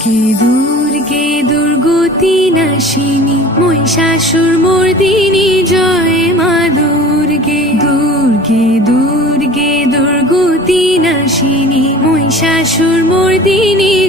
কে দুর্গে দুর্গতি নাসিনী মই শাশুর মর্দিনী জয় মা দুর্গে। দুর্গে কে দুর্গতি নাশিনী? শাশুর মর্দিনী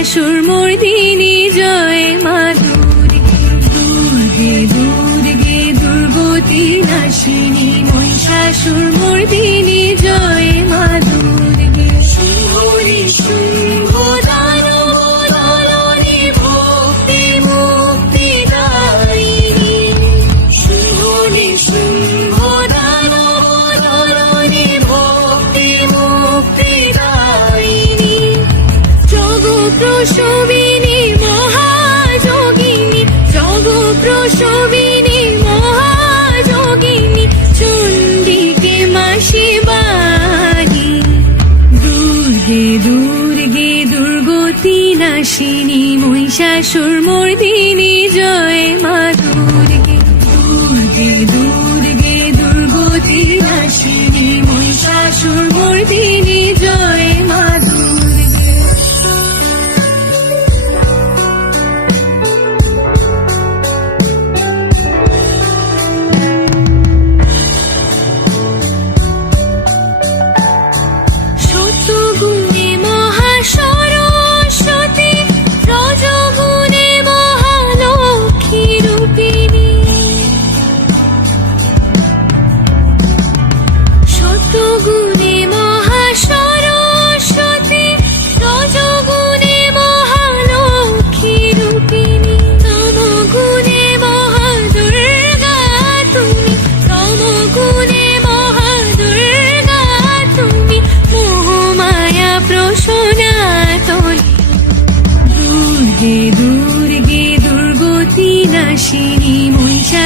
মহিষাসুর মর্দিনী জয় মা দুর্গে দুর্গে দুর্গে দুর্গতি নাশিনী মহিষাসুর প্রসবিনী মহাযোগিনী জগ দুর্গে দুর্গে দুর্গতি নাশিনী, মহিষাসুর জয় দুর্গে। দুর্গে দুর্গে দুর্গতি মহিষাসুর মর্দিনী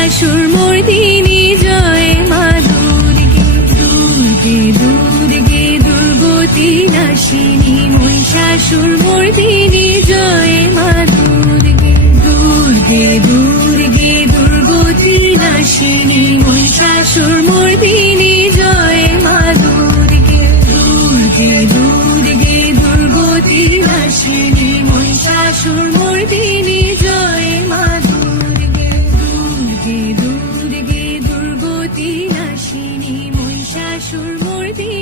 মহিষাসুর মর্দিনী জয় মা দুর্গে দুর্গে দুর্গে, দুর্গতি নাশিনী মহিষাসুর মর্দিনী জয় মা দুর্গে দুর্গে দুর্গে, দুর্গতি নাশিনী মহিষাসুর মর্দিনী জয় মা দুর্গে দুর্গে দুর্গে, দুর্গতি নাশিনী মহিষাসুর মহিষাসুর মর্দিনী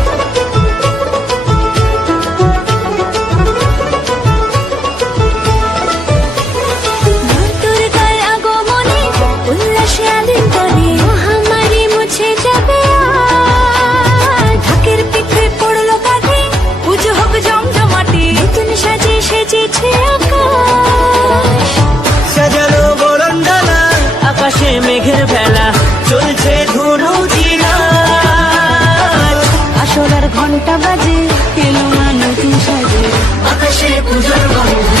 আসে পুজোর গন্ধ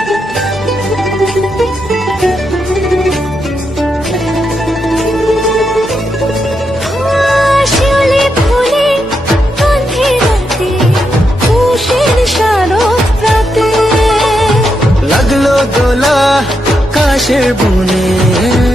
শারদ্রাতে লাগল দোলা কাশের বনে